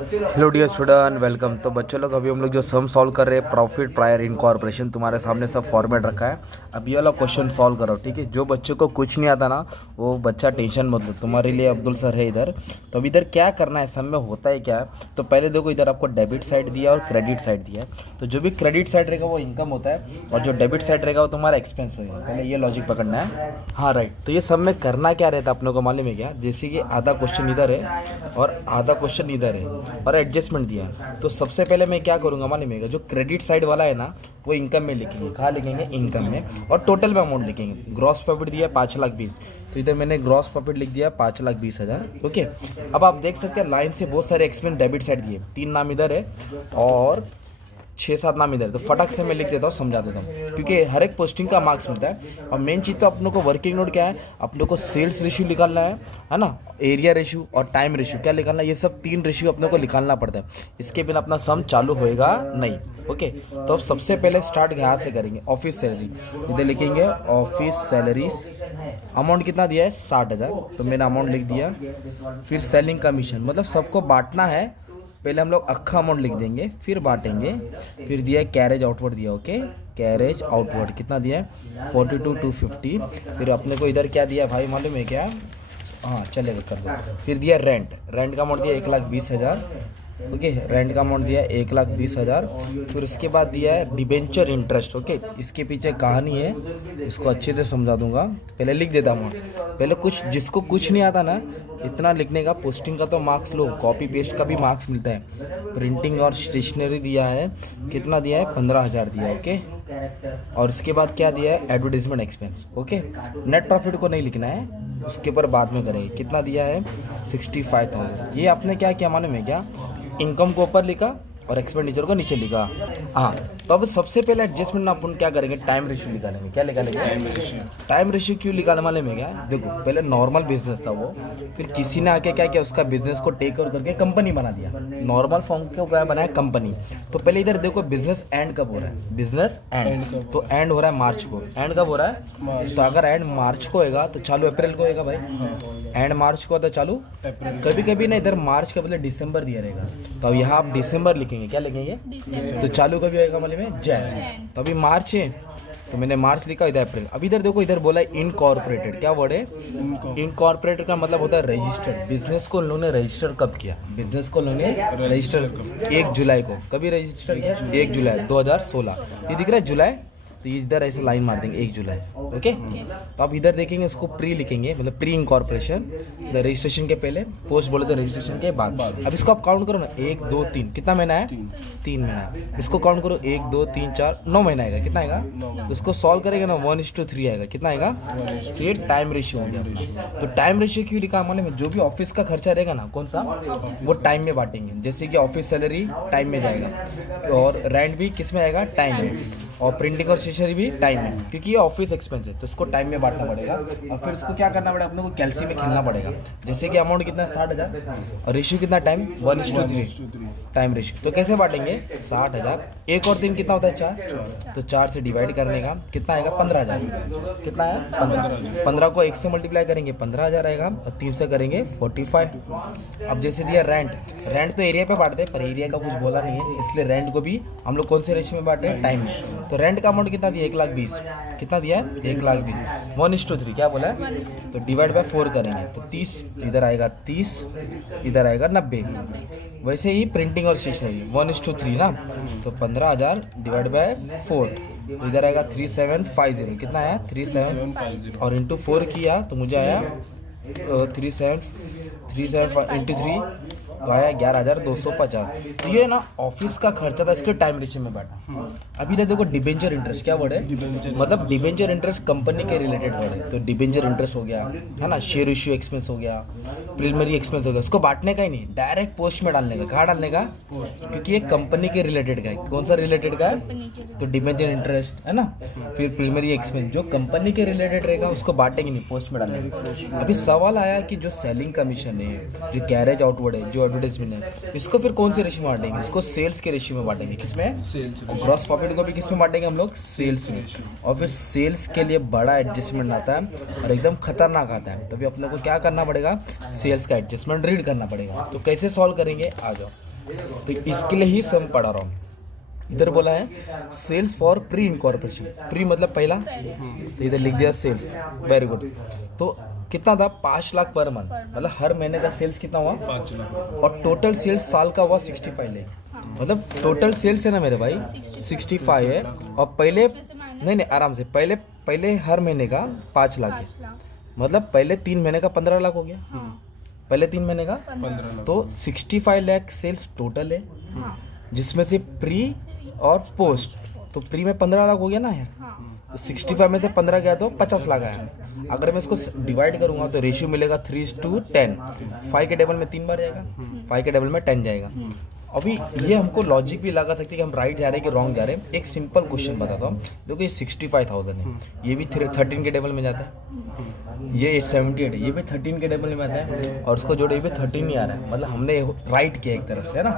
Hello dear student, welcome. तो बच्चों लोग अभी हम लोग जो सम सॉल्व कर रहे हैं, प्रॉफिट प्रायर इनकॉर्पोरेशन, तुम्हारे सामने सब फॉर्मेट रखा है। अब ये वाला क्वेश्चन सॉल्व करो, ठीक है। जो बच्चों को कुछ नहीं आता ना, वो बच्चा टेंशन मत लो, तुम्हारे लिए अब्दुल सर है इधर। तो अब इधर क्या करना है, सम में होता है क्या है। तो पहले देखो, इधर आपको डेबिट साइड दिया और क्रेडिट साइड दिया है। तो जो भी क्रेडिट साइड रहेगा वो इनकम होता है, और जो डेबिट साइड रहेगा वो तुम्हारा एक्सपेंस होगा। पहले ये लॉजिक पकड़ना है। हाँ राइट। तो ये सम में करना क्या रहता है अपने को मालूम है क्या। जैसे कि आधा क्वेश्चन इधर है और आधा क्वेश्चन इधर है और एडजस्टमेंट दिया है। तो सबसे पहले मैं क्या करूंगा मालूम है, जो क्रेडिट साइड वाला है ना, वो इनकम में लिखेंगे। कहाँ लिखेंगे? इनकम में। और टोटल में अमाउंट लिखेंगे। ग्रॉस प्रॉफिट दिया 5,20,000, तो इधर मैंने ग्रॉस प्रॉफिट लिख दिया 5,20,000। ओके। अब आप देख सकते हैं लाइन से बहुत सारे एक्सपेंस डेबिट साइड दिए, 3 नाम इधर है और 6-7 नाम इधर। तो फटाक से मैं लिख देता हूँ, समझा देता हूँ, क्योंकि हर एक पोस्टिंग का मार्क्स मिलता है। और मेन चीज़ तो अपनों को वर्किंग नोट क्या है, अपनों को सेल्स रेशियो निकालना है ना, एरिया रेशियो और टाइम रेशियो क्या निकालना है। ये सब 3 रेशियो अपने को निकालना पड़ता है, इसके बिना अपना सम चालू होएगा नहीं। ओके। तो अब सबसे पहले स्टार्ट यहाँ से करेंगे। ऑफिस सैलरी इधर लिखेंगे, ऑफिस सैलरीज। अमाउंट कितना दिया है? 60,000, तो मैंने अमाउंट लिख दिया। फिर सेलिंग कमीशन, मतलब सबको बांटना है। पहले हम लोग अक्खा अमाउंट लिख देंगे, फिर बांटेंगे। फिर दिया है कैरेज आउटवर्ड दिया। ओके, कैरेज आउटवर्ड कितना दिया है? 42,250। फिर अपने को इधर क्या दिया भाई मालूम है क्या? हाँ चलेगा, कर दो। फिर दिया रेंट, रेंट का अमाउंट दिया 1,20,000। ओके, रेंट का अमाउंट दिया 1,20,000। फिर उसके बाद दिया है डिबेंचर इंटरेस्ट। ओके, इसके पीछे कहानी है, इसको अच्छे से समझा दूंगा। पहले लिख देता हूँ। पहले कुछ जिसको कुछ नहीं आता ना, इतना लिखने का। पोस्टिंग का तो मार्क्स लो, कॉपी पेस्ट का भी मार्क्स मिलता है। प्रिंटिंग और स्टेशनरी दिया है, कितना दिया है? 15,000 दिया है। ओके। और इसके बाद क्या दिया है? Advertisement expense. Okay. Net profit को नहीं लिखना है, उसके ऊपर बाद में करेंगे। कितना दिया है? 65,000। ये आपने क्या किया मालूम है क्या? इनकम को ऊपर लिखा और एक्सपेंडिचर को नीचे लिखा। हाँ, तो अब सबसे पहले एडजस्टमेंट ना अपन क्या करेंगे, टाइम रेशियो निकालेंगे। क्या निकालेंगे? Time ratio. टाइम रेशियो क्यों निकालने वाले में क्या, देखो पहले नॉर्मल बिजनेस था वो, फिर किसी ने आके क्या किया, उसका बिजनेस को टेक ओवर करके कंपनी बना दिया। नॉर्मल फॉर्म को क्या बनाया? कंपनी। तो पहले इधर देखो, बिजनेस एंड कब हो रहा है? बिजनेस एंड, तो एंड हो रहा है मार्च को। एंड कब हो रहा है? तो अगर एंड मार्च को होगा तो चालू अप्रैल को होगा भाई। एंड मार्च को तो चालू कभी कभी ना, इधर मार्च के बदले दिसंबर दिया रहेगा, तो अब यहाँ आप दिसंबर लिखेंगे। क्या लिखेंगे? तो चालू कभी होएगा मालूम है? जैन। तो अभी मार्च है, तो मैंने मार्च लिखा, इधर अप्रैल। अब इधर देखो, इधर बोला है इनकॉर्पोरेटेड। क्या वर्ड है? इनकॉर्पोरेटेड का मतलब होता है रजिस्टर्ड। बिजनेस को उन्होंने रजिस्टर कब किया? बिजनेस को उन्होंने रजिस्टर 1 जुलाई को। कभी रजिस्टर किया? 1 जुलाई 2016। ये दिख रहा है जुलाई, तो इधर ऐसे लाइन मार देंगे 1 जुलाई। ओके। तो आप इधर देखेंगे, इसको प्री लिखेंगे, मतलब प्री इनकॉर्पोरेशन। रजिस्ट्रेशन के पहले, पोस्ट बोले तो रजिस्ट्रेशन के बाद। अब इसको आप काउंट करो ना, 1 2 3, कितना महीना है? 3 महीना है। इसको काउंट करो, 1 2 3 4 9 महीना आएगा। कितना आएगा? तो इसको सॉल्व करेगा ना, 1:3 आएगा। कितना आएगा? ये टाइम रेशियो हो गया। तो टाइम रेशियो क्यों लिखा माने में, जो भी ऑफिस का खर्चा रहेगा ना, कौन सा, वो टाइम में बांटेंगे। जैसे कि ऑफिस सैलरी टाइम में जाएगा, और रेंट भी किस में आएगा? टाइम में। और प्रिंटिंग और स्टेशनरी भी टाइम में, क्योंकि ये ऑफिस एक्सपेंस है, तो इसको टाइम में बांटना पड़ेगा। और फिर इसको क्या करना पड़ेगा, अपने को कैल्सी में खेलना पड़ेगा। जैसे कि अमाउंट कितना है? 60,000, और रेशियो कितना? Time 1:3 time ratio. तो कैसे बांटेंगे? 60,000, एक और 3 कितना होता है? 4, तो 4 से डिवाइड करने का कितना आएगा? 15,000। कितना है? 15। 15 को 1 से मल्टीप्लाई करेंगे, 15,000 आएगा, और 3 से करेंगे 45। अब जैसे दिया रेंट, रेंट तो एरिया पे बांटते हैं, पर एरिया का कुछ बोला नहीं है, इसलिए रेंट को भी हम लोग कौन से रेशियो में बांटे हैं? टाइम में। तो रेंट का अमाउंट कितना दिया? 1,20,000। कितना दिया है? 1,20,000। 1:3 क्या बोला है? तो डिवाइड बाय 4 करेंगे, तो 30, इधर आएगा 30, इधर आएगा 90। वैसे ही प्रिंटिंग और स्टेशनरी 1:3 ना, तो 15,000 डिवाइड बाय 4, तो इधर आएगा 3750। कितना आया? 3750, और इंटू 4 किया तो मुझे आया 37 इंटू 3, तो आया 11,250। तो ये ना ऑफिस का खर्चा था, इसके टाइम रेशियो में बैठा। अभी तक देखो, डिबेंचर इंटरेस्ट क्या वर्ड है? मतलब डिबेंचर इंटरेस्ट कंपनी के रिलेटेड वर्ड है। तो डिबेंचर इंटरेस्ट हो गया है ना, शेयर इश्यू एक्सपेंस हो गया, प्रीलिमिनरी एक्सपेंस हो गया। इसको बांटने का ही नहीं, डायरेक्ट पोस्ट में डालने का। कहाँ डालने का? क्योंकि ये कंपनी के रिलेटेड का है। कौन सा रिलेटेड का है? तो डिबेंचर इंटरेस्ट है ना, फिर प्रीलिमिनरी एक्सपेंस जो कंपनी के रिलेटेड रहेगा उसको बांटेंगे नहीं, पोस्ट में डालेंगे। अभी सवाल आया कि जो सेलिंग कमीशन है, जो कैरेज आउटवर्ड है, जो एडवर्टाइजमेंट है, इसको फिर कौन से रेशियो में बांटेंगे? इसको सेल्स के रेशियो में बांटेंगे। किसमें? ग्रॉस प्रॉफिट को भी किस में बांटेंगे हम लोग? सेल्स में। और फिर सेल्स के लिए बड़ा एडजस्टमेंट आता है और एकदम खतरनाक आता है, तभी अपने को क्या करना पड़ेगा? सेल्स का एडजस्टमेंट रीड करना पड़ेगा। तो कैसे सॉल्व करेंगे? आ जाओ। तो इसके लिए ही सम पढ़ा रहा हूँ। इधर बोला है sales for pre incorporation, pre मतलब पहला, तो इधर लिख दिया सेल्स, वेरी गुड। तो कितना था 5 लाख पर मंथ, मतलब हर महीने का सेल्स कितना हुआ 5 लाख। और टोटल सेल्स साल का हुआ 65 लाख, मतलब टोटल सेल्स है ना मेरे भाई 65 है। और पहले नहीं आराम से, पहले हर महीने का 5 लाख है, मतलब पहले 3 महीने का 15 लाख हो गया, पहले 3 महीने का 15 लाख। तो 65 लाख सेल्स टोटल है, जिसमें से प्री और पोस्ट, तो प्री में 15 लाख हो गया ना यार, तो 65 में से 15 गया तो 50 लाख आया। अगर मैं इसको डिवाइड करूंगा तो रेशियो मिलेगा 3:10, 5 के टेबल में 3 बार जाएगा, 5 के टेबल में 10 जाएगा। अभी ये हमको लॉजिक भी लगा सकती है कि हम राइट जा रहे हैं कि रॉन्ग जा रहे हैं। एक सिंपल क्वेश्चन बताता हूँ, देखो ये 65,000 है, ये भी 13 के टेबल में जाता है, ये 78 है, ये भी 13 के टेबल में आता है, और उसको जोड़े भी 13 नहीं आ रहा है, मतलब हमने राइट किया एक तरफ से, है ना।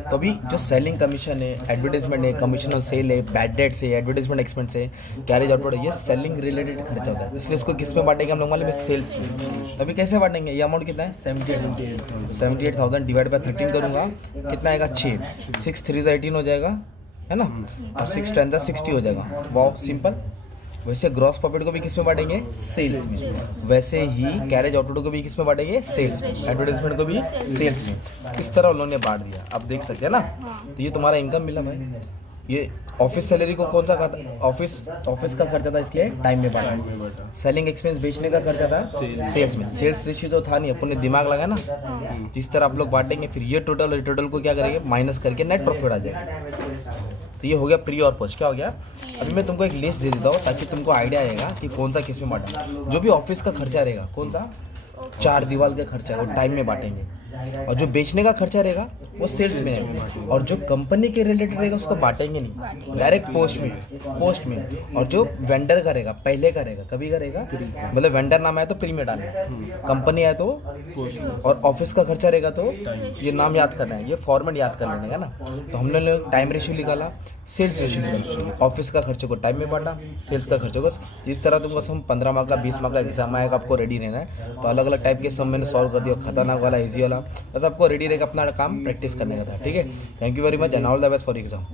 तो अभी जो सेलिंग कमीशन है, एडवर्टाइजमेंट है, कमीशन ऑन सेल है, बैड डेट्स है, एडवर्टाइजमेंट एक्सपेंस है, कैरेज आउटवर्ड है, ये सेलिंग रिलेटेड खर्चा होता है, इसलिए इसको किस में बांटेंगे हम लोग मालूम है, सेल्स में। अभी कैसे बांटेंगे, ये अमाउंट कितना है 78,000, 78,000 डिवाइड बाय 13 करूंगा, कितना आएगा 6, 6 3 18 हो जाएगा, है ना, और 6 10 60 हो जाएगा। वाह सिंपल। वैसे ग्रॉस प्रॉफिट को भी किस में बांटेंगे, सेल्स में। वैसे ही कैरेज आउटवर्ड को भी किस में बांटेंगे, सेल्स में। एडवर्टाइजमेंट को भी सेल्स में। इस तरह उन्होंने बांट दिया, आप देख सकते हैं ना। तो ये तुम्हारा इनकम मिला भाई। ये ऑफिस सैलरी को कौन सा खाता, ऑफिस का खर्चा था, इसलिए टाइम में बांटा। सेलिंग एक्सपेंस बेचने का खर्चा था सेल्स में। सेल्स रेशियो तो था नहीं, अपन ने दिमाग लगा ना, जिस तरह आप लोग बांटेंगे, फिर ये टोटल को क्या करेंगे, माइनस करके नेट प्रॉफिट आ जाएगा। तो ये हो गया प्री और पोस्ट। क्या हो गया, अभी मैं तुमको एक लिस्ट दे देता हूँ ताकि तुमको आइडिया आएगा कि कौन सा किस में बांटा। जो भी ऑफिस का खर्चा रहेगा, कौन सा 4 दीवार का खर्चा है, वो टाइम में बांटेंगे, और जो बेचने का खर्चा रहेगा वो सेल्स में है, और जो कंपनी के रिलेटेड रहेगा उसको बांटेंगे नहीं, डायरेक्ट पोस्ट में। और जो वेंडर करेगा, पहले करेगा, कभी करेगा, मतलब वेंडर नाम आया तो प्री में डालना, कंपनी आया तो पोस्ट, और ऑफिस का खर्चा रहेगा तो ये नाम याद करना है, ये फॉर्मेट याद कर लेने का ना। तो हमने टाइम रेशियो निकाला, सेल्स रेशियो निकाला, ऑफिस का खर्चे को टाइम में बांटा, सेल्स का खर्चे को। इस तरह तुमको सम 15 मार्क का 20 मार्क का एग्जाम आएगा, आपको रेडी रहना है। तो अलग अलग टाइप के सम मैंने सॉल्व कर दिया, खतरनाक वाला, इजी वाला, बस आपको रेडी रहेगा अपना काम प्रैक्टिस करने का था। ठीक है, thank you very much and all the best for exam.